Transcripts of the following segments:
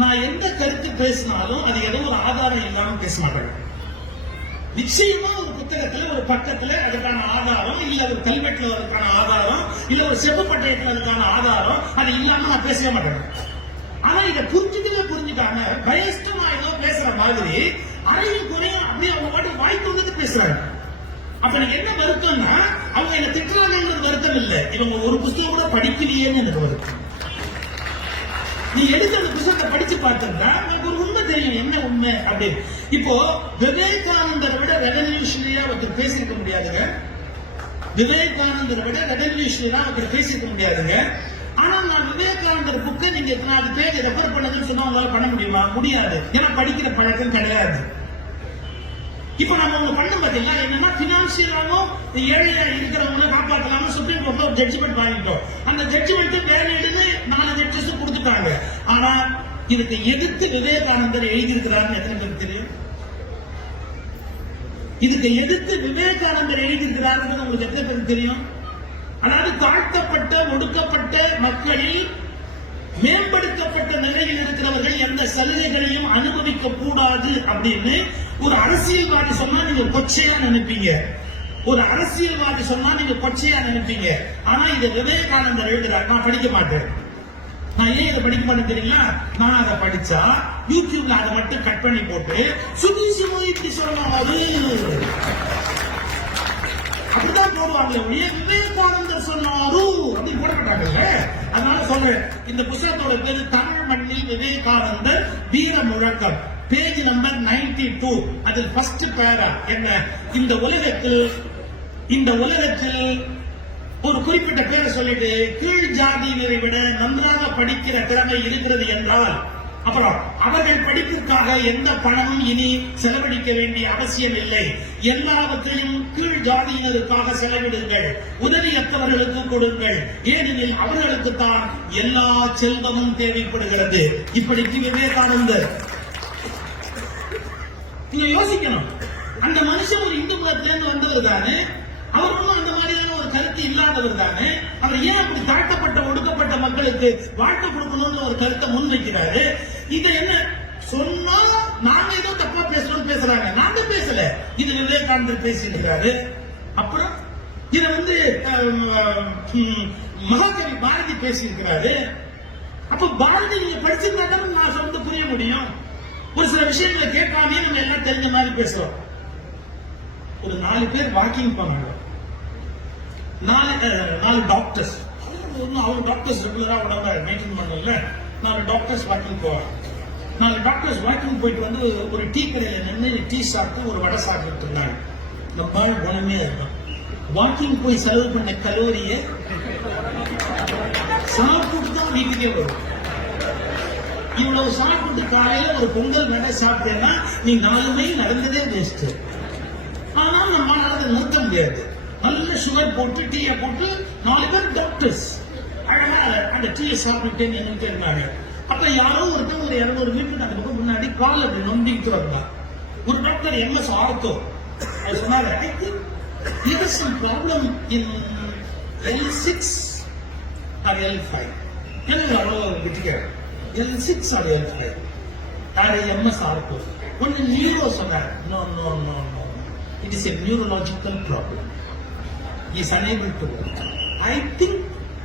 நான் எந்த கருத்து பேசினாலும் அது ஏதோ ஒரு ஆதாரம் இல்லாம பேச மாட்டாங்க. நிச்சயமா ஒரு புத்தகத்துல ஒரு பக்கத்துல அதுக்கான ஆதாரம் இல்ல ஒரு கல்வெட்டுல அதுக்கான ஆதாரம் இல்ல ஒரு செப்பு பட்டயத்துல அதுக்கான ஆதாரம் அது இல்லாம நான் பேசவே மாட்டேன். ஆனா இதை புரிஞ்சுக்கவே புரிஞ்சுட்டாங்க பயஸ்டமா ஏதோ பேசுற மாதிரி அறையில் குறையும் அப்படியே அவங்க பாட்டு வாய்ப்பு வந்து பேசுறாங்க. அப்ப எனக்கு என்ன வருத்தம்னா அவங்க என்ன திட்டுறாங்கன்றது வருத்தம் இல்ல. இவங்க ஒரு புத்தகம் கூட படிக்கலையேன்னு எனக்கு வருத்தம். நீ எடுத்து அந்த புத்தகத்தை படிச்சு பார்த்தோம்னா எனக்கு ஒரு உண்மை தெரியும். என்ன உண்மை அப்படின்னு. இப்போ விவேகானந்தரை விட ரெவல்யூஷனரியா ஒருத்தர் பேசியிருக்க முடியாதுங்க. விவேகானந்தரை விட ரெவல்யூஷனரா ஒருத்தர் பேசியிருக்க முடியாதுங்க. ஆனா நான் விவேகானந்தர் புக்கை நீங்க எத்தனாவது பேஜ் ரெஃபர் பண்ணதுன்னு சொன்னா உங்களால பண்ண முடியுமா? முடியாது. ஏன்னா படிக்கிற பழக்கம் கிடையாது. இப்ப நம்ம அவங்க பண்ண பாத்தீங்களா? என்னன்னா பினான்சியலாவும் ஏழையா இருக்கிறவங்களை காப்பாற்றலாம்னு சுப்ரீம் கோர்ட்ல ஒரு ஜட்ஜ்மெண்ட் வாங்கிட்டோம். அந்த ஜட்ஜ்மெண்ட் வேலையிடுன்னு நாலு ஜட்ஜஸ் கொடுத்தாங்க ஆனா இதுக்கு எதிர்த்து விவேகானந்தர் எழுதியிருக்கிறாருன்னு எத்தனை பேர் தெரியும்? இதுக்கு எதிர்த்து விவேகானந்தர் எழுதியிருக்கிறாருன்றது உங்களுக்கு எத்தனை பேருக்கு தெரியும்? அதாவது தாழ்த்தப்பட்ட ஒடுக்கப்பட்ட மக்களில் மேம்படுத்தப்பட்ட நிலையில் இருக்கிறவர்கள் எந்த சலுகைகளையும் அனுபவிக்க கூடாது அப்படின்னு ஒரு அரசியல்வாதி சொன்னா நீங்க கொச்சையா நினைப்பீங்க. ஒரு அரசியல்வாதி சொன்னா நீங்க கொச்சையா நினைப்பீங்க. ஆனா இதை விவேகானந்தர் எழுதுறாரு. நான் படிக்க மாட்டேன். நான் ஏன் இதை படிக்க மாட்டேன் தெரியுங்களா? நான் அதை படிச்சா யூடியூப்ல அதை மட்டும் கட் பண்ணி போட்டு சுதீசி மோதி இப்படி சொல்லலாம் அது அப்படிதான் போடுவாங்களே ஒழிய விவேகானந்தர் சொன்னாரு. அப்படின்னு போட மாட்டாங்கல்ல அதனால சொல்றேன் இந்த புத்தகத்தோட பேரு தமிழ் மண்ணில் விவேகானந்தர் வீர முழக்கம் பேஜ் நம்பர் 92 டூ அதில் ஃபர்ஸ்ட் பேரா? என்ன? இந்த உலகத்தில் இந்த உலகத்தில் ஒரு குறிப்பிட்ட பேரை சொல்லிட்டு கீழ் ஜாதியினரை விட நன்றாக படிக்கிற திறமை இருக்கிறது என்றால் அப்புறம் அவர்கள் படிப்புக்காக எந்த பணமும் இனி செலவழிக்க வேண்டிய அவசியம் இல்லை. எல்லாவற்றையும் கீழ் ஜாதியினருக்காக செலவிடுங்கள். உதவியற்றவர்களுக்கு கொடுங்கள். ஏனெனில் அவர்களுக்கு தான் எல்லா செல்வமும் தேவைப்படுகிறது. இப்படிக்கு விவேகானந்தர் நீங்க யோசிக்கணும். அந்த மனுஷன் ஒரு இந்து மதத்திலிருந்து வந்தவர் தானே? அவர் அந்த மாதிரி கருத்து இல்லாதவர் தானே? அவர் ஏன் அப்படி தாழ்த்தப்பட்ட ஒடுக்கப்பட்ட மக்களுக்கு வாழ்க்கை கொடுக்கணும்னு ஒரு கருத்தை முன்வைக்கிறாரு இது என்ன? சொன்னா நாங்க ஏதோ தப்பா பேசணும்னு பேசுறாங்க. நாங்க பேசல. இது விவேகானந்தர் பேசியிருக்கிறாரு. அப்புறம் இத வந்து உம், மகாகவி பாரதி பேசியிருக்கிறாரு. அப்ப பாரதி நீங்க படிச்சிருந்தா தானே நான் சொல்றது புரிய முடியும். ஒரு சில விஷயங்களை கேட்காமே நம்ம எல்லாம் தெரிஞ்ச மாதிரி பேசுறோம். ஒரு நாலு பேர் வாக்கிங் பண்ணாங்க நாலு நாலு டாக்டர்ஸ் ஒன்றும் அவங்க டாக்டர்ஸ் ரெகுலரா உடம்ப மெயின்டைன் பண்ணல நாலு டாக்டர்ஸ் வாக்கிங் போவாங்க. நாலு டாக்டர்ஸ் வாக்கிங் போயிட்டு வந்து ஒரு டீ கடையில நின்று டீ சாப்பிட்டு ஒரு வடை சாப்பிட்டு இருந்தாங்க. நம்ம குணமே இருக்கும் வாக்கிங் போய் செலவு பண்ண கலோரியை சாப்பிட்டு தான் வீட்டுக்கே வரும். இவ்வளவு சாப்பிட்டு காலையில ஒரு பொங்கல் வடை சாப்பிட்டேன்னா நீ நாலு மைல் நடந்ததே வேஸ்ட் ஆனா நம்ம அதை நிறுத்த முடியாது. நல்ல சுகர் போட்டு டீயை போட்டு நாலு பேர் டாக்டர்ஸ் அழகா அந்த டீயை சாப்பிட்டுட்டே நின்றுட்டே இருந்தாங்க. அப்ப யாரோ ஒருத்தன் ஒரு இருநூறு மீட்டர் அந்த பக்கம் முன்னாடி கால் அப்படி நொண்டிட்டு வந்தான் ஒரு டாக்டர் எம்எஸ் ஆர்த்தோ. அவர் சொன்னாரு I think there is some L in L6 or L5 எனக்கு அவ்வளோ விட்டுக்கிறேன் L6 or L5 யாரு? MS ortho. ஒன்று நியூரோ சொன்னார். No no no no it is a neurological problem is unable to I think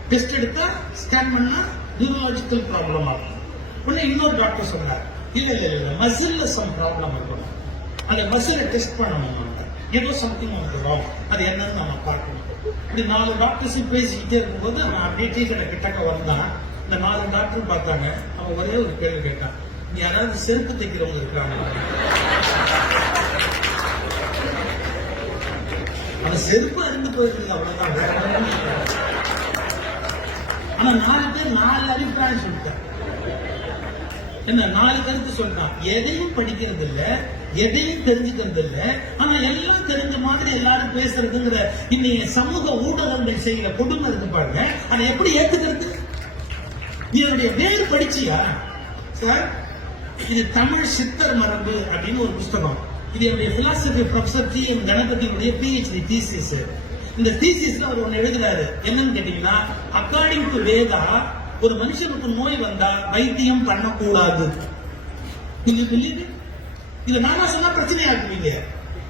test எடுத்தா scan பண்ணா neurological problem ஆகும். உடனே இன்னொரு டாக்டர் சொன்னார் இல்ல இல்ல இல்ல மசில்ல சம் ப்ராப்ளம் இருக்கணும். அந்த மசிலை டெஸ்ட் பண்ணணும் நம்ம. ஏதோ சம்திங் வந்து அது என்னன்னு நம்ம பார்க்கணும். இப்படி நாலு டாக்டர்ஸும் பேசிக்கிட்டே இருக்கும்போது நான் அப்படியே டீ கடை கிட்டக்க வந்தான். இந்த நாலு டாக்டர் பார்த்தாங்க. அவன் ஒரே ஒரு கேள்வி கேட்டான். நீ யாராவது செருப்பு தைக்கிறவங்க இருக்கிறாங்க அந்த செருப்பு இருந்து போயிருக்கு அவ்வளவுதான். ஆனா நாலு பேர் நாலு அபிப்பிராயம் சொல்லிட்டேன் என்ன நாலு கருத்து சொல்றான். எதையும் படிக்கிறது இல்ல எதையும் தெரிஞ்சுக்கிறது இல்ல ஆனா எல்லாம் தெரிஞ்ச மாதிரி எல்லாரும் பேசுறதுங்கிற இன்னைக்கு சமூக ஊடகங்கள் செய்யல கொடுமை இருக்கு பாருங்க. அதை எப்படி ஏத்துக்கிறது? நீ என்னுடைய வேறு படிச்சியா? சார் இது தமிழ் சித்தர் மரபு அப்படின்னு ஒரு புஸ்தகம். இது என்னுடைய பிலாசபி ப்ரொஃபசர் டி எம் கணபதியுடைய பிஹெச்டி தீசிஸ் இந்த தீசிஸ்ல அவர் ஒன்று எழுதுறாரு என்னன்னு கேட்டீங்கன்னா அக்கார்டிங் டு வேதா ஒரு மனுஷனுக்கு நோய் வந்தா வைத்தியம் பண்ணக்கூடாது. நீங்க believe இது நானா சொன்னா பிரச்சனையா இல்லையா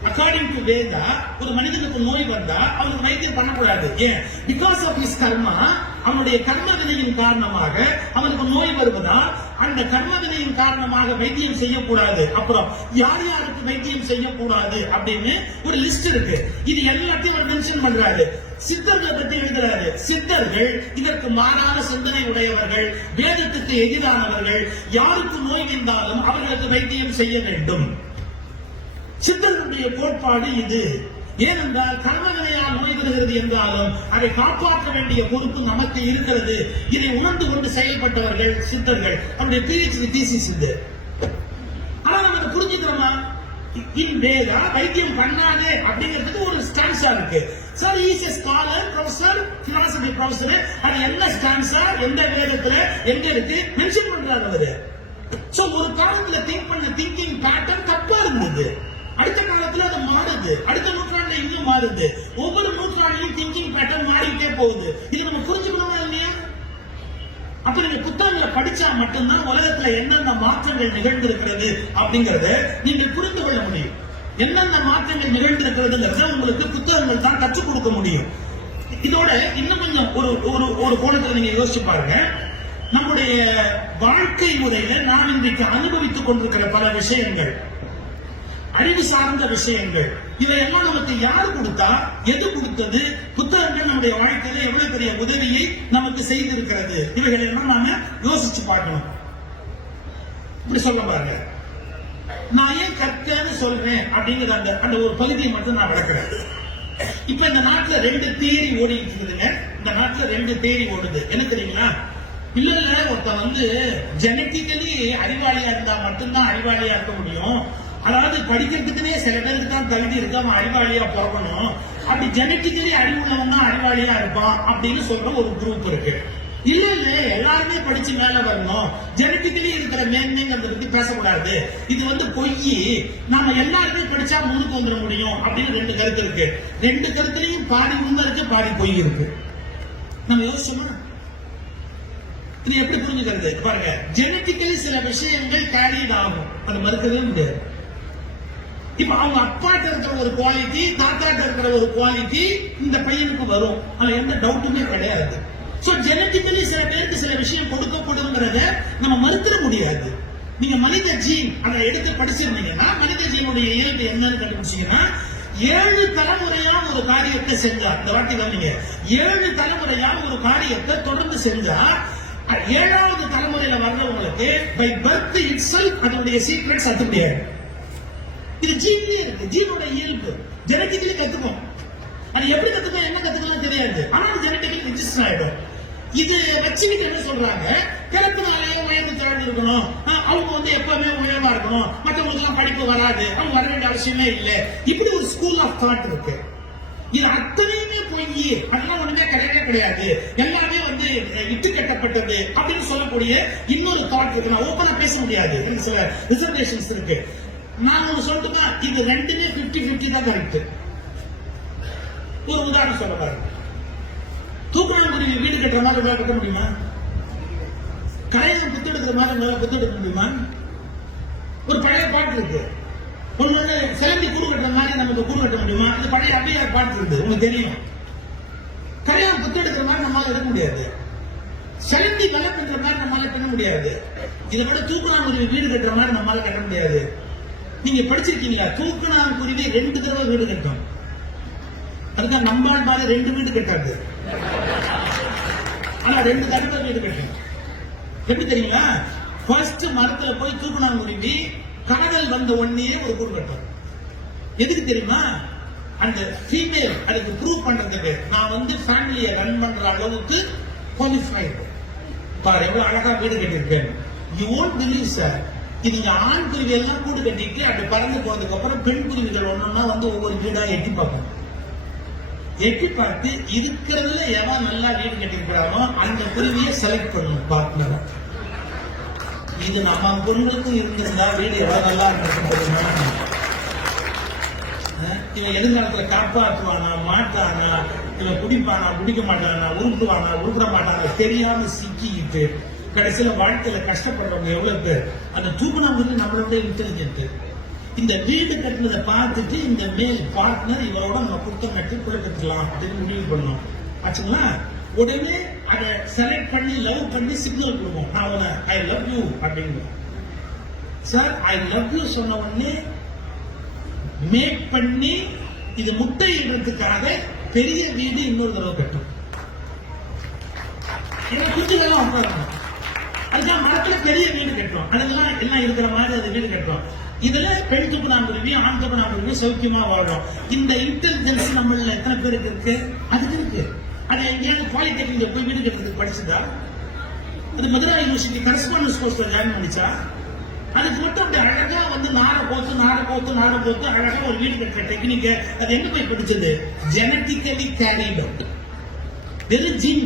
அக்கார்டிங் டு வேதா ஒரு மனிதனுக்கு நோய் வந்தா அவனுக்கு வைத்தியம் பண்ணக்கூடாது. ஏன்? பிகாஸ் ஆஃப் இஸ் கர்மா அவனுடைய கர்ம வினையின் காரணமாக அவனுக்கு நோய் வருவதால் அந்த கர்ம வினையின் காரணமாக வைத்தியம் செய்யக்கூடாது. அப்புறம் யார் யாருக்கு வைத்தியம் செய்யக்கூடாது அப்படின்னு ஒரு லிஸ்ட் இருக்கு. இது எல்லாத்தையும் அவர் மென்ஷன் பண்றாரு. சித்தர்களை பத்தி எழுதுறாரு. சித்தர்கள் இதற்கு மாறான சிந்தனை உடையவர்கள் வேதத்துக்கு எதிரானவர்கள் யாருக்கு நோய் இருந்தாலும் அவர்களுக்கு வைத்தியம் செய்ய வேண்டும். சித்தர்களுடைய கோட்பாடு இது. ஏனென்றால் கர்மவினையால் நோய் வருகிறது என்றாலும் அதை காப்பாற்ற வேண்டிய பொறுப்பு நமக்கு இருக்கிறது. இதை உணர்ந்து கொண்டு செயல்பட்டவர்கள் சித்தர்கள். அவருடைய பிஹெச்டி தீசிஸ் இது. ஆனா நம்ம அதை புரிஞ்சுக்கிறோமா? இன்வேதா வைத்தியம் பண்ணாது அப்படிங்கிறதுக்கு ஒரு ஸ்டான்ஸா இருக்கு. Sir is a scholar professor philosophy professor அது என்ன ஸ்டான்ஸா எந்த வேதத்துல? எங்க இருக்கு? மென்ஷன் பண்றாரு அவரு. சோ ஒரு காலத்துல திங்க் பண்ண திங்கிங் பேட்டர்ன் தப்பா இருந்தது. அடுத்த காலத்துல அது மாறுது. அடுத்த நூற்றாண்டுல இன்னும் மாறுது. ஒவ்வொரு நூற்றாண்டுலயும் திங்கிங் பேட்டர்ன் மாறிக்கிட்டே போகுது. இது நம்ம புரிஞ்சுக்கணுமா இல்லையா? அப்ப நீங்க புத்தகங்களை படிச்சா மட்டும்தான் உலகத்துல என்னென்ன மாற்றங்கள் நிகழ்ந்திருக்கிறது அப்படிங்கறத நீங்கள் புரிந்து கொள்ள முடியும். என்னென்ன மாற்றங்கள் நிகழ்ந்திருக்கிறதுங்கிறத உங்களுக்கு புத்தகங்கள் தான் கற்றுக் கொடுக்க முடியும். இதோட இன்னும் கொஞ்சம் ஒரு ஒரு ஒரு கோணத்துல நீங்க யோசிச்சு பாருங்க. நம்முடைய வாழ்க்கை முறையில நாம் இன்றைக்கு அனுபவித்துக் கொண்டிருக்கிற பல விஷயங்கள். அறிவு சார்ந்த விஷயங்கள். இதையெல்லாம் நமக்கு யார் கொடுத்தா எது கொடுத்தது புத்தகங்கள் நம்முடைய வாழ்க்கையில எவ்வளவு பெரிய உதவியை நமக்கு செய்திருக்கிறது? இவைகள் எல்லாம் நாம யோசிச்சு பார்க்கணும். இப்படி சொல்ல பாருங்க. நான் ஏன் கற்கன்னு சொல்றேன் அப்படிங்கிற அந்த அந்த ஒரு பகுதியை மட்டும் நான் விளக்குறேன். இப்ப இந்த நாட்டுல ரெண்டு தேரி ஓடிட்டு இருக்குதுங்க. இந்த நாட்டுல ரெண்டு தேரி ஓடுது. என்ன தெரியுங்களா? இல்ல இல்ல ஒருத்தன் வந்து ஜெனட்டிக்கலி அறிவாளியா இருந்தா மட்டும்தான் அறிவாளியா இருக்க முடியும். அதாவது படிக்கிறதுக்குனே சில பேருக்கு தான் தகுதி இருக்கு? அவன் அறிவாளியா பிறக்கணும். அப்படி ஜெனட்டிக்கலி அறிவுள்ளவன் தான் அறிவாளியா இருப்பான் அப்படின்னு சொல்ற ஒரு குரூப் இருக்கு. இல்ல இல்ல எல்லாருமே படிச்சு மேல வரணும். ஜெனட்டிக்கலி இருக்கிற மேன்மைங்கிறத பத்தி பேசக்கூடாது. இது வந்து பொய் நாம எல்லாருமே படிச்சா முன்னுக்கு வந்துட முடியும் அப்படின்னு ரெண்டு கருத்து இருக்கு. ரெண்டு கருத்துலயும் பாதி உண்மை இருக்கு பாதி பொய் இருக்கு. நம்ம யோசிச்சோமா? இது எப்படி புரிஞ்சுக்கிறது? பாருங்க. ஜெனட்டிக்கலி சில விஷயங்கள் கேரியட் ஆகும். அது மறுக்கவே முடியாது. இப்ப அவங்க அப்பாட்ட இருக்கிற ஒரு குவாலிட்டி தாத்தாட்ட இருக்கிற ஒரு குவாலிட்டி இந்த பையனுக்கு வரும். அதுல எந்த டவுட்டுமே கிடையாது. சோ ஜெனட்டிக்கலி சில பேருக்கு சில விஷயம் கொடுக்கப்படுங்கிறத நம்ம மறுத்துட முடியாது. நீங்க மனித ஜீன் அதை எடுத்து படிச்சிருந்தீங்கன்னா மனித ஜீனுடைய இயல்பு என்னன்னு கண்டுபிடிச்சீங்கன்னா ஏழு தலைமுறையா ஒரு காரியத்தை செஞ்சா இந்த வாட்டி வந்தீங்க ஏழு தலைமுறையா ஒரு காரியத்தை தொடர்ந்து செஞ்சா ஏழாவது தலைமுறையில வர்றவங்களுக்கு பை பர்த் இட்ஸ் அதனுடைய சீக்ரெட்ஸ் சத்து முடியாது இது ஜீன்லயே இருக்கு ஜீனோட இயல்பு. ஜெனட்டிக்கலி கத்துக்கும் அது எப்படி கத்துக்கும் என்ன கத்துக்கலாம் தெரியாது. ஆனா அது ஜெனட்டிக்கலி ரிஜிஸ்டர் ஆயிடும். இது வச்சுக்கிட்டு என்ன சொல்றாங்க? பிறப்பினாலே உயர்ந்து தாழ்ந்து இருக்கணும். அவங்க வந்து எப்பவுமே உயர்வா இருக்கணும். மற்றவங்களுக்கு எல்லாம் படிப்பு வராது. அவங்க வர வேண்டிய அவசியமே இல்லை. இப்படி ஒரு ஸ்கூல் ஆஃப் தாட் இருக்கு. இது அத்தனையுமே பொய் அதெல்லாம் ஒண்ணுமே கிடையவே கிடையாது. எல்லாமே வந்து இட்டு கட்டப்பட்டது அப்படின்னு சொல்லக்கூடிய இன்னொரு தாட் இருக்கு. நான் ஓப்பனா பேச முடியாது. எனக்கு சில ரிசர்வேஷன்ஸ் இருக்கு. நான் ஒண்ணு சொல்லட்டுமா இது ரெண்டுமே 50 50 தான் கரெக்ட் ஒரு உதாரணம் சொல்ல பாருங்க. தூக்குநாங்குருவி வீடு கட்டுற மாதிரி உங்களால் கட்ட முடியுமா? கடையில புத்து எடுக்கிற மாதிரி உங்களால் புத்து எடுக்க முடியுமா? ஒரு பழைய பாட்டு இருக்கு. ஒண்ணு வந்து சிலந்தி கூடு கட்டுற மாதிரி நமக்கு கூடு கட்ட முடியுமா? இது பழைய அப்படியே பாட்டு இருக்கு. உங்களுக்கு தெரியும். கல்யாணம் புத்து எடுக்கிற மாதிரி நம்மளால எடுக்க முடியாது. செலுத்தி வெலை பண்ற மாதிரி நம்மளால பண்ண முடியாது. இதை விட தூக்குநாங்குருவி வீடு கட்டுற மாதிரி நம்மளால கட்ட முடியாது. நீங்க படிச்சிருக்கீங்களா? தூக்குநாங்குருவி ரெண்டு தடவை வீடு கட்டும். அதுதான் நம்பாள் மாதிரி ரெண்டு வீடு கட்டாது. ஆனா ரெண்டு தடவை வீடு கட்டும். எப்படி தெரியுங்களா ஃபர்ஸ்ட் மரத்துல போய் தூக்குநாங்குருவி காதல் வந்த உடனே ஒரு கூடு கட்டும். எதுக்கு தெரியுமா? அந்த ஃபீமேல் அதுக்கு ப்ரூவ் பண்றதுக்கு நான் வந்து ஃபேமிலியை ரன் பண்ற அளவுக்கு குவாலிஃபை பாரு எவ்வளவு அழகா வீடு கட்டியிருக்கேன். யூ ஓன்ட் பிலீவ் சார் இதுங்க நீங்க ஆண் குருவி எல்லாம் கூடு கட்டிட்டு அப்படி பறந்து போனதுக்கு அப்புறம் பெண் குருவிகள் ஒன்னொன்னா வந்து ஒவ்வொரு வீடா எட்டி பார்ப்போம் எட்டி பார்த்து இருக்கிறதுல எவன் நல்லா வீடு கட்டியிருக்கிறானோ அந்த குருவியை செலக்ட் பண்ணணும் பார்ட்னரை இது நம்ம பொண்ணுக்கும் இருந்திருந்தா வீடு எவ்வளவு நல்லா இருந்திருக்கும் அஹ் இவன் எதிர்காலத்துல காப்பாற்றுவானா மாட்டானா இவன் குடிப்பானா குடிக்க மாட்டானா உருட்டுவானா உருப்பிட மாட்டானா தெரியாம சிக்கிக்கிட்டு கடைசியில வாழ்க்கையில கஷ்டப்படுறவங்க எவ்வளவு பேர்? அந்த தூக்குனாங்க வந்து விட இன்டெலிஜென்ட் இந்த வீடு கட்டினதை பார்த்துட்டு இந்த மேல் பார்ட்னர் இவரோட நம்ம குத்தம் கட்டி குழப்பத்துக்கலாம் அப்படின்னு முடிவு பண்ணோம். ஆச்சுங்களா? உடனே அதை செலக்ட் பண்ணி லவ் பண்ணி சிக்னல் கொடுப்போம். நான் உன ஐ லவ் யூ அப்படின்னு சார் ஐ லவ் யூ சொன்ன உடனே மேக் பண்ணி இது முட்டை பெரிய வீடு இன்னொரு தடவை கட்டும் ஏன்னா குஞ்சுகள்லாம் உட்காரணும். அதுதான் மரத்துல பெரிய வீடு கட்டுறோம். அதெல்லாம் எல்லாம் இருக்கிற மாதிரி அது வீடு கட்டுறோம். இதுல பெண் துப்புனாங்குருவி ஆண் துப்புனாங்குருவி சௌக்கியமா வாழ்றோம். இந்த இன்டெலிஜென்ஸ் நம்மள எத்தனை பேருக்கு இருக்கு? அதுக்கு இருக்கு. அது எங்கேயாவது பாலிடெக்னிக்ல போய் வீடு கட்டுறதுக்கு படிச்சுதா? அது மதுரா யூனிவர்சிட்டி கரஸ்பாண்டன்ஸ் கோர்ஸ்ல ஜாயின் பண்ணிச்சா? அதுக்கு மட்டும் அப்படி அழகா வந்து நார போத்து நார போத்து நார போத்து அழகா ஒரு வீடு கட்டுற டெக்னிக் அது எங்க போய் படிச்சது? ஜெனட்டிக்கலி கேரிட் அவுட் வெறும் ஜீன்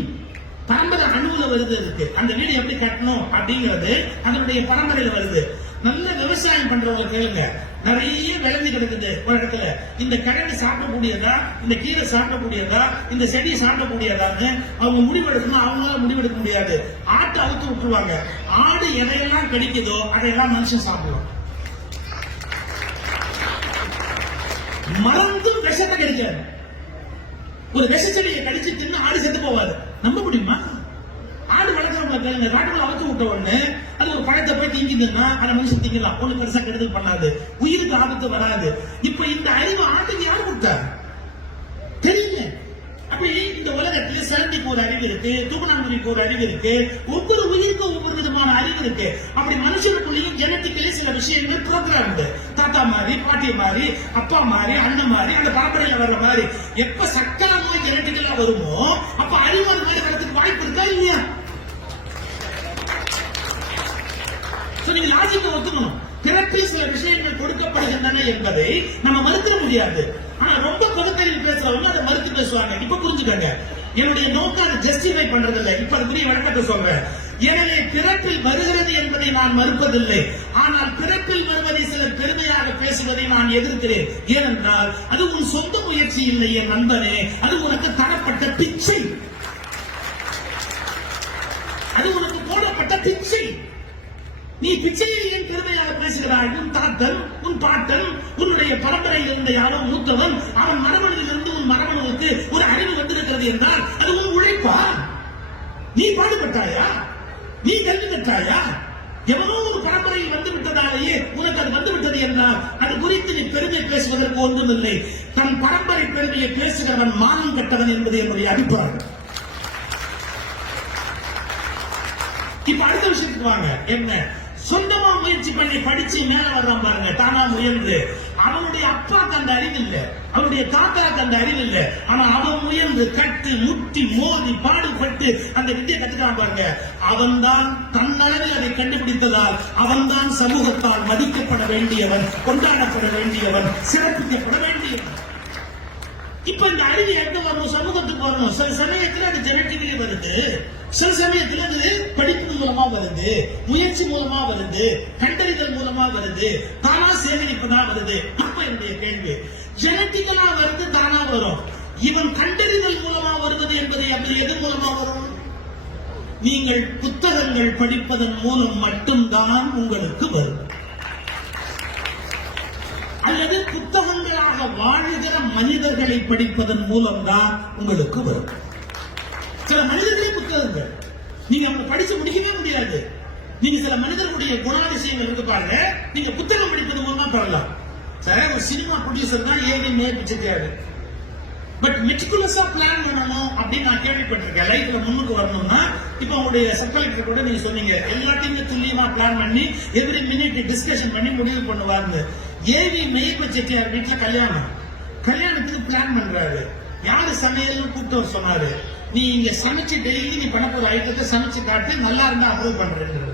பரம்பரை அணுவுல வருது இருக்கு அந்த வீடு எப்படி கட்டணும் அப்படிங்கிறது அதனுடைய பரம்பரையில வருது. நல்ல விவசாயம் பண்றவங்க கேளுங்க. நிறைய விளைஞ்சு கிடக்குது ஒரு இடத்துல. இந்த கிழங்கு சாப்பிடக்கூடியதா? இந்த கீரை சாப்பிடக்கூடியதா? இந்த செடி சாப்பிடக்கூடியதான்னு அவங்க முடிவெடுக்கணும் அவங்களால முடிவெடுக்க முடியாது. ஆட்டை அவுத்து விட்டுருவாங்க. ஆடு எதையெல்லாம் கிடைக்குதோ அதையெல்லாம் மனுஷன் சாப்பிடுவாங்க மறந்தும் விஷத்தை கிடைக்காது ஒரு விஷ செடியை கடிச்சு தின்னு ஆடு செத்து போவாது. நம்ப முடியுமா? ஆடு வளர்க்குறவங்க இந்த காட்டுக்குள்ள அவுத்து விட்ட உடனே அது ஒரு பழத்தை போய் திங்கிதுன்னா அதை மனுஷன் திங்கலாம். ஒண்ணு பெருசா கெடுதல் பண்ணாது. உயிருக்கு ஆபத்து வராது. இப்ப இந்த அறிவு ஆட்டுக்கு யார் கொடுத்தா? தெரியல. அப்படி இந்த உலகத்துல சிலந்திக்கு ஒரு அறிவு இருக்கு தூக்கணாங்குருவிக்கு ஒரு அறிவு இருக்கு ஒவ்வொரு உயிருக்கும் ஒவ்வொரு விதமான அறிவு இருக்கு. அப்படி மனுஷனுக்குள்ளேயும் ஜெனட்டிக்கலி சில விஷயங்கள் ப்ரோக்ராம் தாத்தா மாதிரி பாட்டி மாதிரி அப்பா மாதிரி அண்ணன் மாதிரி அந்த பரம்பரையில வர்ற மாதிரி. எப்ப சக்கரமா ஜெனட்டிக்கலா வருமோ? அப்ப அறிவு அந்த மாதிரி வரதுக்கு வாய்ப்பு இருக்கா இல்லையா? நீங்க லாஜிக்க ஒத்துக்கணும். பிறப்பில் சில விஷயங்கள் கொடுக்கப்படுகின்றன என்பதை நம்ம மறுக்க முடியாது. ஆனா ரொம்ப பகுத்தறிவு பேசுறவங்க அதை மறுத்து பேசுவாங்க. இப்ப புரிஞ்சுக்கங்க. என்னுடைய நோக்கம் அதை ஜஸ்டிஃபை பண்றது இல்லை இப்ப அதுக்குரிய வழக்கத்தை சொல்றேன். எனவே பிறப்பில் வருகிறது என்பதை நான் மறுப்பதில்லை. ஆனால் பிறப்பில் வருவதை சிலர் பெருமையாக பேசுவதை நான் எதிர்க்கிறேன். ஏனென்றால் அது உன் சொந்த முயற்சி இல்லை என் நண்பனே. அது உனக்கு தரப்பட்ட பிச்சை. அது உனக்கு போடப்பட்ட பிச்சை. நீ பிச்சையில் ஏன் பெருமையாக பேசுகிறாய்? உன் தாத்தன் உன் பாட்டன் உன்னுடைய பரம்பரையில் இருந்த யாரோ மூத்தவன் அவன் மரபணுவில் இருந்து உன் மரபணுவுக்கு ஒரு அறிவு வந்திருக்கிறது என்றால் அது உன் உழைப்பா? நீ பாடுபட்டாயா? நீ கல்வி கற்றாயா எவனோ ஒரு பரம்பரையில் வந்து விட்டதாலேயே உனக்கு அது வந்து விட்டது என்றால் அது குறித்து நீ பெருமை பேசுவதற்கு ஒன்றுமில்லை. தன் பரம்பரை பெருமையை பேசுகிறவன் மானம் கட்டவன் என்பது என்னுடைய அபிப்பிராயம். இப்ப அடுத்த விஷயத்துக்கு வாங்க. என்ன? சொந்தமா முயற்சி பண்ணி படிச்சு மேல வர்றான் பாருங்க. தானா முயன்று. அவனுடைய அப்பா அந்த அறிவு இல்ல. அவனுடைய தாத்தாக்கு அந்த அறிவு இல்ல. ஆனா அவன் முயன்று கட்டு முட்டி மோதி பாடுபட்டு அந்த வித்தியை கத்துக்கிறான் பாருங்க. அவன்தான் தன்னளவில் அதை கண்டுபிடித்ததால் அவன்தான் சமூகத்தால் மதிக்கப்பட வேண்டியவன் கொண்டாடப்பட வேண்டியவன் சிறப்பிக்கப்பட வேண்டியவன். இப்ப இந்த அறிவு எங்க வரணும் சமூகத்துக்கு வரணும் சில சமயத்துல அது ஜெனட்டிக்கலி வருது. சில சமயத்துல அது படிப்பு மூலமா வருது முயற்சி மூலமா வருது கண்டறிதல் மூலமா வருது தானா சேகரிப்பதா வருது. அப்ப என்னுடைய கேள்வி ஜெனட்டிக்கலா வருது தானா வரும். இவன் கண்டறிதல் மூலமா வருவது என்பது அப்படி எது மூலமா வரும்? நீங்கள் புத்தகங்கள் படிப்பதன் மூலம் மட்டும்தான் உங்களுக்கு வரும். அல்லது புத்தகங்களாக வாழுகிற மனிதர்களை படிப்பதன் மூலம்தான் உங்களுக்கு வரும். சில மனிதர்களை புத்தகங்கள் நீங்க அவங்க படிச்சு முடிக்கவே முடியாது. நீங்க சில மனிதர்களுடைய குணாதிசயங்கள் இருக்கு பாருங்க. நீங்க புத்தகம் படிப்பது மூலமா பெறலாம் சார் ஒரு சினிமா ப்ரொடியூசர் தான் ஏவி நேர்பிச்சிருக்காரு பட் மெட்டிகுலஸா பிளான் பண்ணணும் அப்படின்னு நான் கேள்விப்பட்டிருக்கேன். லைஃப்ல முன்னுக்கு வரணும்னா இப்ப உங்களுடைய சப் கலெக்டர் கூட நீங்க சொன்னீங்க எல்லாத்தையுமே துல்லியமா பிளான் பண்ணி எவ்ரி மினிட் டிஸ்கஷன் பண்ணி முடிவு பண்ணுவாருன்னு ஏவி மெய்ப்ப செட்டியார் வீட்டுல கல்யாணம். கல்யாணத்துக்கு பிளான் பண்றாரு. யாரு சமையல்னு கூப்பிட்டு சொன்னாரு. நீ இங்க சமைச்சு டெய்லி நீ பண்ண போற ஐட்டத்தை சமைச்சு காட்டு நல்லா இருந்தா அப்ரூவ் பண்றேன்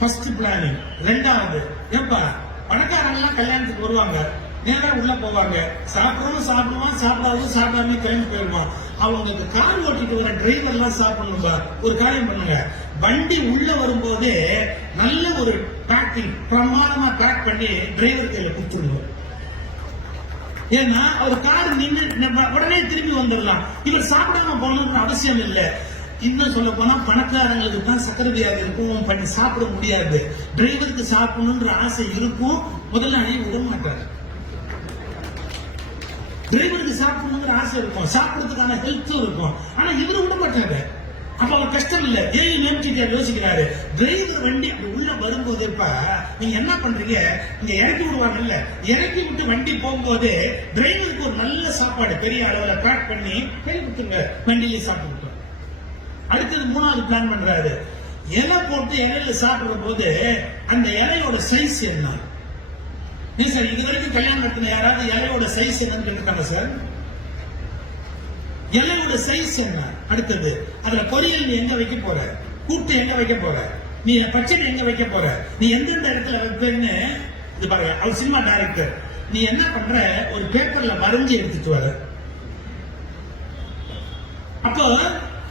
ஃபர்ஸ்ட் பிளானிங் ரெண்டாவது ஏப்பா பணக்காரங்க எல்லாம் கல்யாணத்துக்கு வருவாங்க. நேரம் உள்ள போவாங்க. சாப்பிடறவங்க சாப்பிடுவான் சாப்பிடாதவங்க சாப்பிடாம கிளம்பி போயிடுவான். அவங்களுக்கு கார் ஓட்டிட்டு வர டிரைவர் எல்லாம் சாப்பிடணும்பா. ஒரு காரியம் பண்ணுங்க. வண்டி உள்ள வரும்போதே நல்ல ஒரு பேக்கிங் பிரமாதமா பேக் பண்ணி டிரைவர் கையில கொடுத்துடுவோம் ஏன்னா அவர் கார் நின்று நம்ம உடனே திரும்பி வந்துடலாம். இவர் சாப்பிடாம போகணும்னு அவசியம் இல்லை. இன்னும் சொல்ல போனா பணக்காரங்களுக்கு தான் சக்கர வியாதி இருக்கும் பண்ணி சாப்பிட முடியாது. டிரைவருக்கு சாப்பிடணுன்ற ஆசை இருக்கும். முதலாளி விட மாட்டார். டிரைவருக்கு சாப்பிடணுங்கிற ஆசை இருக்கும். சாப்பிடறதுக்கான ஹெல்த்தும் இருக்கும். ஆனா இவரு விட மாட்டாரு. அப்ப அவர் கஷ்டம் இல்ல ஏன் நினைச்சிட்டு யோசிக்கிறாரு. டிரைவர் வண்டி அப்படி உள்ள வரும்போது இப்ப நீங்க என்ன பண்றீங்க? நீங்க இறக்கி விடுவாங்க இல்ல. இறக்கி விட்டு வண்டி போகும்போது டிரைவருக்கு ஒரு நல்ல சாப்பாடு பெரிய அளவுல பேக் பண்ணி கை கொடுத்துங்க வண்டியில சாப்பிட்டு அடுத்தது மூணாவது பிளான் பண்றாரு. இலை போட்டு இலையில சாப்பிடுற போது அந்த இலையோட சைஸ் என்ன? நீ சார் இது வரைக்கும் கல்யாணம் நடத்தின யாராவது இலையோட சைஸ் என்னன்னு கேட்டிருக்காங்க சார் இலையோட சைஸ் என்ன? அடுத்தது அதுல பொரியல் நீ எங்க வைக்க போற? கூட்டு எங்க வைக்க போற? நீ பச்சனை எங்க வைக்க போற? நீ எந்தெந்த இடத்துல வைப்பேன்னு இது பாருங்க அவர் சினிமா டைரக்டர் நீ என்ன பண்ற? ஒரு பேப்பர்ல வரைஞ்சி எடுத்துட்டு வர. அப்போ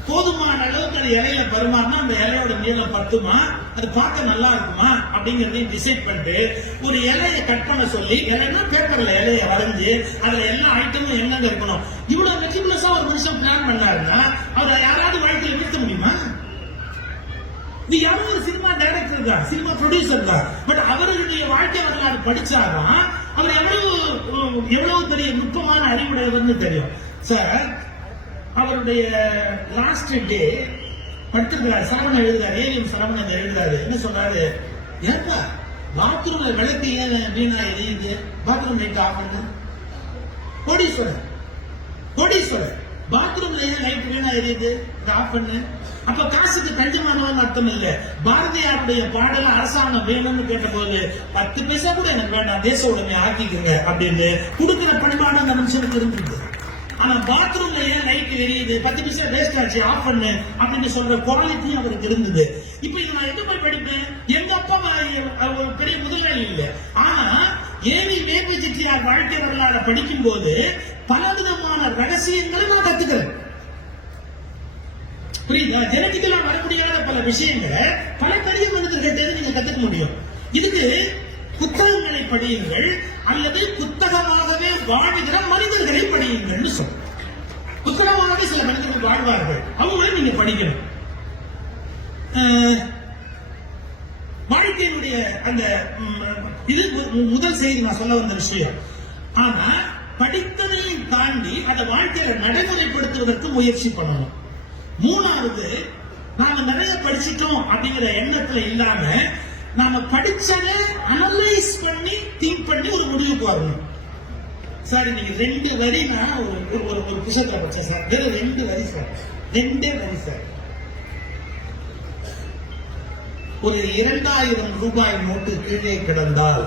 போதுமான அளவுக்கு அது இலையில பருமாறினா அந்த இலையோட நீளம் பத்துமா அது பார்க்க நல்லா இருக்குமா? அப்படிங்கறதையும் டிசைட் பண்ணிட்டு ஒரு இலையை கட் பண்ண சொல்லி இலைன்னா பேப்பர்ல இலைய வரைஞ்சு அதுல எல்லா ஐட்டமும் என்னங்க இருக்கணும்? இவ்வளவு மெட்டிகுலஸா ஒரு மனுஷன் பிளான் பண்ணாருன்னா அவரை யாராவது வாழ்க்கையில வீழ்த்த முடியுமா? இது யாரோ ஒரு சினிமா டைரக்டர் தான் சினிமா ப்ரொடியூசர் தான். பட் அவருடைய வாழ்க்கை வரலாறு படிச்சாதான் அவர் எவ்வளவு எவ்வளவு பெரிய நுட்பமான அறிவுடையவர்னு தெரியும். சார் அவருடைய லாஸ்ட் டே படுத்திருக்கிறார். சரவணன் எழுதுறாரு ஏவிஎம் சரவணன் எழுதுறாரு என்ன சொல்றாரு? ஏப்பா பாத்ரூம்ல விளக்கு ஏன் வீணா எரியுது பாத்ரூம் லைட் ஆஃப் பண்ணு. கோடீஸ்வரர் கோடீஸ்வரர் பாத்ரூம்ல ஏன் லைட் வீணா எரியுது ஆஃப் பண்ணு. அப்ப காசுக்கு தஞ்சமானவன் அர்த்தம் இல்ல. பாரதியாருடைய பாடல அரசாங்கம் வேணும்னு கேட்டபோது பத்து பைசா கூட எனக்கு வேண்டாம். தேச உடனே ஆக்கிக்கங்க அப்படின்னு கொடுக்கிற பண்பாடு அந்த மனுஷனுக்கு இருந்தது ஆனா பாத்ரூம்ல ஏன் லைட் எரியுது? பத்து பைசா வேஸ்ட் ஆச்சு ஆஃப் பண்ணு அப்படின்னு சொல்ற குவாலிட்டி அவருக்கு இருந்தது. இப்ப இதை நான் எங்க போய் படிப்பேன்? எங்க அப்பா பெரிய முதலாளி இல்ல. ஆனா ஏவி வேபி செட்டியார் வாழ்க்கை வரலாறு படிக்கும் போது பலவிதமான ரகசியங்களை நான் கத்துக்கிறேன். புரியுதா? ஜெனட்டிக்கலா வர முடியாத பல விஷயங்களை பல பெரிய மனிதர்கிட்ட நீங்க கத்துக்க முடியும். இதுக்கு புத்தகங்களை படியுங்கள் அல்லது புத்தகமாகவே வாழ்கிற மனிதர்களை படியுங்கள்னு சொல்றேன் புத்தகமாகவே சில மனிதர்கள் வாழ்வார்கள். அவங்களை நீங்க படிக்கணும். வாழ்க்கையினுடைய அந்த இது மு- முதல் செய்தி நான் சொல்ல வந்த விஷயம். ஆனா படித்ததையும் தாண்டி அதை வாழ்க்கையில நடைமுறைப்படுத்துவதற்கு முயற்சி பண்ணணும். மூணாவது நாம நிறைய படிச்சிட்டோம் அப்படிங்கிற எண்ணத்துல இல்லாம நாம படிச்சதை அனலைஸ் பண்ணி திங்க் பண்ணி ஒரு முடிவுக்கு வரணும். சார் இன்னைக்கு ரெண்டு வரி நான் ஒரு ஒரு ஒரு புஷத்தை படிச்சேன் சார். வெறும் ரெண்டு வரி சார். ரெண்டே வரி சார். ஒரு இரண்டாயிரம் ரூபாய் நோட்டு கீழே கிடந்தால்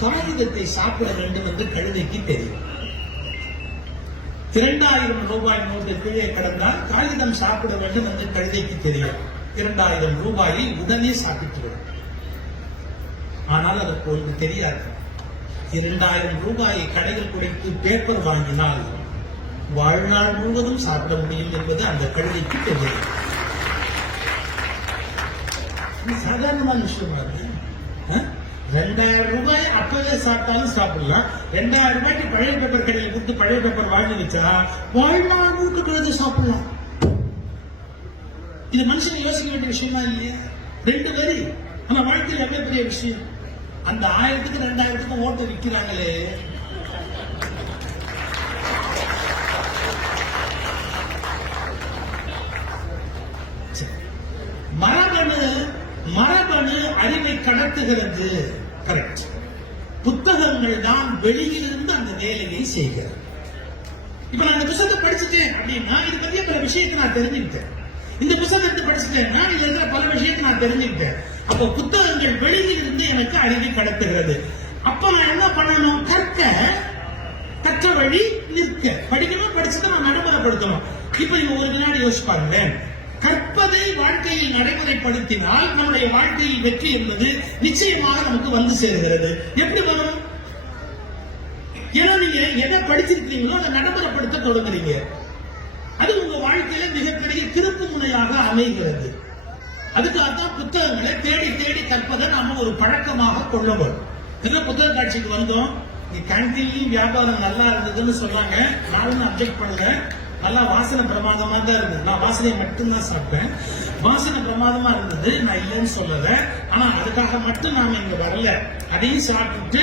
காகிதத்தை சாப்பிட வேண்டும் என்று கழுதைக்கு தெரியும். இரண்டாயிரம் ரூபாய் நோட்டு கீழே கிடந்தால் காகிதம் சாப்பிட வேண்டும் என்று கழுதைக்கு தெரியும். இரண்டாயிரம் ரூபாயை உடனே சாப்பிட்டுவிடும் ஆனால் அதற்கு ஒன்று தெரியாது. இரண்டாயிரம் ரூபாயை கடையில் குறைத்து பேப்பர் வாங்கினால் வாழ்நாள் முழுவதும் சாப்பிட முடியும் என்பது அந்த கழுதைக்கு தெரியும். சாதாரணமான விஷயம் ரெண்டாயிரம் ரூபாய் அப்பவே சாப்பிட்டாலும் சாப்பிடலாம். ரெண்டாயிரம் ரூபாய்க்கு பழைய பேப்பர் கடையில் கொடுத்து பழைய பேப்பர் வாங்கி வச்சா வாழ்நாள் முழுக்க கழுது சாப்பிடலாம். இது மனுஷன் யோசிக்க வேண்டிய விஷயமா இல்லையா? ரெண்டு வரி. நம்ம வாழ்க்கையில் எவ்வளவு பெரிய விஷயம். அந்த ஆயிரத்துக்கு ரெண்டாயிரத்துக்கு ஓட்டு விற்கிறாங்களே. மரபணு மரபணு அறிவை கடத்துகிறது. கரெக்ட் புத்தகங்கள் தான் வெளியிலிருந்து அந்த வேலையை செய்கிறது. இப்ப நான் இந்த புத்தகத்தை படிச்சுட்டேன் அப்படின்னா இது பத்திய பல விஷயத்தை நான் தெரிஞ்சுக்கிட்டேன். இந்த புத்தகத்தை படிச்சுட்டேன்னா இதுல இருக்கிற பல விஷயத்தை நான் தெரிஞ்சுக்கிட்டேன். அப்போ புத்தகங்கள் வெளியிலிருந்து எனக்கு அறிவை கடத்துகிறது. அப்ப நான் என்ன பண்ணணும்? கற்க கற்ற வழி நிற்க. படிக்கணும்? படிச்சுட்டு நான் நடைமுறைப்படுத்தணும். இப்ப நீங்க ஒரு வினாடி யோசிச்சு பாருங்களேன். கற்பதை வாழ்க்கையில் நடைமுறைப்படுத்தினால் நம்முடைய வாழ்க்கையில் வெற்றி என்பது நிச்சயமாக நமக்கு வந்து சேர்கிறது. எப்படி வரும்? ஏன்னா நீங்க எதை படிச்சிருக்கீங்களோ அதை நடைமுறைப்படுத்த தொடங்குறீங்க அது உங்க வாழ்க்கையில மிகப்பெரிய பொருளாக அமைகிறது. அதுக்காகத்தான் புத்தகங்களை தேடி தேடி கற்பதை நாம ஒரு பழக்கமாக கொள்ள வேண்டும். புத்தக காட்சிக்கு வந்தோம்? நீ கேன்டீன்லயும் வியாபாரம் நல்லா இருந்ததுன்னு சொன்னாங்க. நான் அப்செக்ட் பண்ணல. நல்லா வாசனை பிரமாதமா தான் இருந்தது. நான் வாசனையை மட்டும்தான் சாப்பிட்டேன். வாசனை பிரமாதமா இருந்தது. நான் இல்லைன்னு சொல்லல. ஆனா அதுக்காக மட்டும் நாம இங்க வரல. அதையும் சாப்பிட்டுட்டு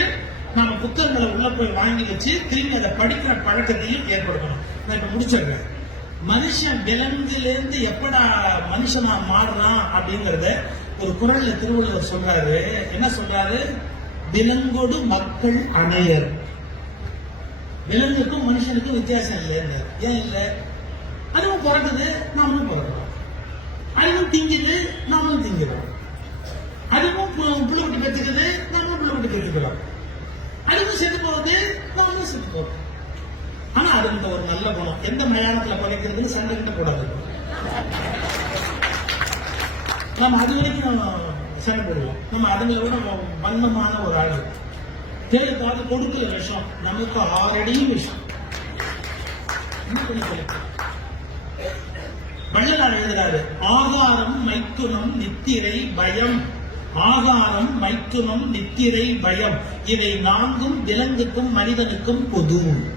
நாம புத்தகங்களை உள்ள போய் வாங்கி வச்சு திரும்பி அதை படிக்கிற பழக்கத்தையும் ஏற்படுத்தணும். நான் இப்ப முடிச்சிடுறேன். மனுஷன் விலங்குலேருந்து எப்படா மனுஷனா மாறுறான் அப்படிங்கறத ஒரு குரல்ல திருவள்ளுவர் சொல்றாரு. என்ன சொல்றாரு? விலங்கோடு மக்கள் அணையர். விலங்குக்கும் மனுஷனுக்கும் வித்தியாசம் இல்லைன்னு ஏன் இல்லை? அதுவும் பிறகுது நாமளும் பிறக்கிறோம். அதுவும் திங்குது நாமளும் திங்குறோம். அதுவும் பு- பெற்றுக்குது நாமளும் புள்ள பெற்றுக்கிறோம். அதுவும் செத்து போகுது நாமளும் செத்து போகிறோம் ஆனா அது இந்த ஒரு நல்ல குணம். எந்த மயானத்துல புதைக்கிறதுன்னு சண்டை கிட்ட கூடாது நம்ம அது வரைக்கும் சண்டை போடுவோம் நம்ம அதுங்களை விட வண்ணமான ஒரு ஆளு. தேர்வுக்காக கொடுக்கல விஷம். நமக்கு ஆறடியும் விஷம். வள்ளலார் எழுதுறாரு ஆகாரம் மைத்துனம் நித்திரை பயம். ஆகாரம் மைத்துனம் நித்திரை பயம். இவை நான்கும் விலங்குக்கும் மனிதனுக்கும் பொது.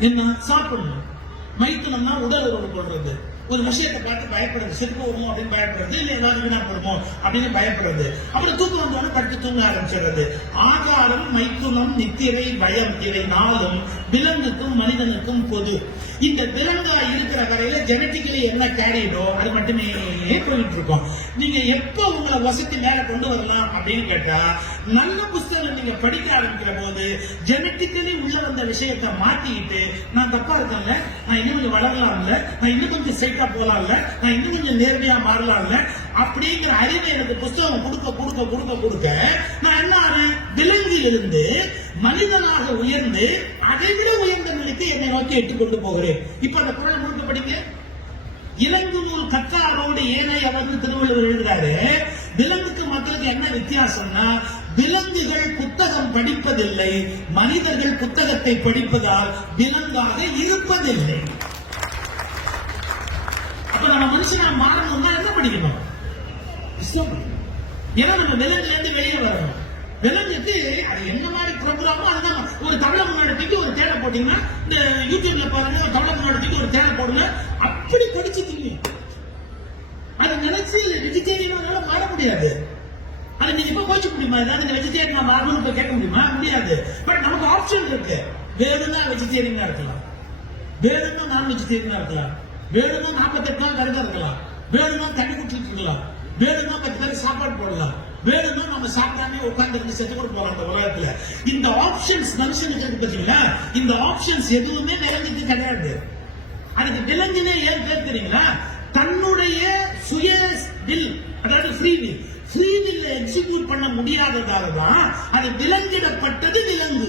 என்ன சாப்பிடணும்? மைத்தனம்னா உடல் உறவு கொள்றது ஒரு விஷயத்தை பார்த்து பயப்படுறது. செத்து போகுமோ அப்படின்னு பயப்படுறது இல்லை ஏதாவது வீணா போடுமோ அப்படின்னு பயப்படுறது. அப்புறம் தூக்கம் வந்தோடனே படுத்து தூங்க ஆரம்பிச்சிடுறது. ஆகாரம் மைத்துனம் நித்திரை பயம் இவை நாளும் விலங்குக்கும் மனிதனுக்கும் பொது. இந்த விலங்கா இருக்கிற வரையில ஜெனட்டிக்கலி என்ன கேரியடோ அது மட்டுமே போயிட்டு இருக்கோம் நீங்க எப்ப உங்களை வசதி மேல கொண்டு வரலாம் அப்படின்னு கேட்டா நல்ல புஸ்தகம் நீங்க படிக்க ஆரம்பிக்கிற போது ஜெனட்டிக்கலி உள்ள வந்த விஷயத்தை மாத்திக்கிட்டு நான் தப்பா இருக்கேன்ல? நான் இன்னும் கொஞ்சம் வளரலாம்ல? நான் இன்னும் கொஞ்சம் சைட்டா போலாம்ல? நான் இன்னும் கொஞ்சம் நேர்மையா மாறலாம்ல? அப்படிங்கிற அறிவை எனக்கு புஸ்தகம் கொடுக்க கொடுக்க கொடுக்க கொடுக்க நான் என்ன ஆறேன் விலங்கிலிருந்து மனிதனாக உயர்ந்து அதை விட உயர்ந்த நிலைக்கு என்னை நோக்கி எட்டு கொண்டு போகிறேன். இப்ப அந்த குரல் முழுக்க படிங்க. இலங்கு நூல் கத்தாரோடு ஏனை அவர் திருவள்ளுவர் எழுதுறாரு. விலங்குக்கு மக்களுக்கு என்ன வித்தியாசம்னா விலங்குகள் புத்தகம் படிப்பதில்லை மனிதர்கள் புத்தகத்தை படிப்பதால் விலங்காக இருப்பதில்லை. அப்ப நம்ம மனுஷனா மாறணும்னா என்ன படிக்கணும்? புஸ்தகம் ஏன்னா நம்ம விலங்குல இருந்து வெளியே வரணும். விலங்குக்கு அது என்ன மாதிரி ப்ரோக்ராமோ அதுதான். ஒரு தமிழ முன்னாடி ஒரு தேடை போட்டீங்கன்னா இந்த யூடியூப்ல பாருங்க ஒரு தமிழ முன்னாடி ஒரு தேடை போடுங்க. அப்படி படிச்சு திங்கும் அதை நினைச்சு வெஜிடேரியனால மாற முடியாது. அது நீங்க இப்ப போச்சு முடியுமா? ஏதாவது இந்த வெஜிடேரியன் மாறணும்னு இப்ப கேட்க முடியுமா? முடியாது. பட் நமக்கு ஆப்ஷன் இருக்கு. வேணும்னா வெஜிடேரியனா இருக்கலாம். வேணும்னா நான் வெஜிடேரியனா இருக்கலாம். வேணும்னா நாற்பத்தெட்டு நாள் கருதா இருக்கலாம். வேணும்னா தண்ணி குடிச்சிட்டு இருக்கலாம். வேணும்னா பத்து பேருக்கு சாப்பாடு போடலாம். வேணும்னா நம்ம சாப்பிடாமே உட்கார்ந்து இருந்து செத்து கூட போறோம் அந்த உலகத்துல இந்த ஆப்ஷன்ஸ் மனுஷனுக்கு இருக்கு பாத்தீங்களா இந்த ஆப்ஷன்ஸ் எதுவுமே விலங்குக்கு கிடையாது. அதுக்கு விலங்குனே ஏன் பேர் தெரியுங்களா? தன்னுடைய சுய வில் அதாவது free will free will execute பண்ண முடியாததால தான் அது விலங்கிடப்பட்டது விலங்கு.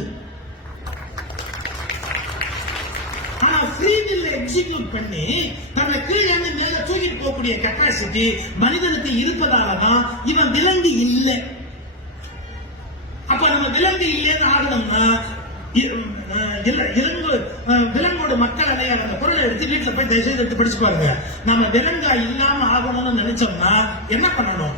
ஆனா ஃப்ரீவில் எக்ஸிக்யூட் பண்ணி தன்னை கீழே மேல தூக்கிட்டு போகக்கூடிய கெப்பாசிட்டி மனிதனுக்கு இருப்பதால தான் இவன் விலங்கு இல்லை. அப்ப நம்ம விலங்கு இல்லைன்னு ஆகணும்னா இ- அஹ் விலங்கோட மக்கள் அடையாள அந்த குரலை எடுத்து வீட்டுல போய் தயவுசெய்து எடுத்து படிச்சு பாருங்க நம்ம விலங்கா இல்லாம ஆகணும்னு நினைச்சோம்னா என்ன பண்ணணும்?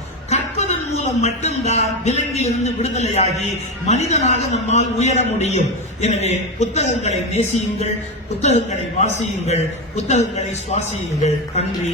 மட்டும்தான் விலங்கிலிருந்து விடுதலையாகி மனிதனாக நம்மால் உயர முடியும். எனவே புத்தகங்களை நேசியுங்கள் புத்தகங்களை வாசியுங்கள் புத்தகங்களை சுவாசியுங்கள். நன்றி.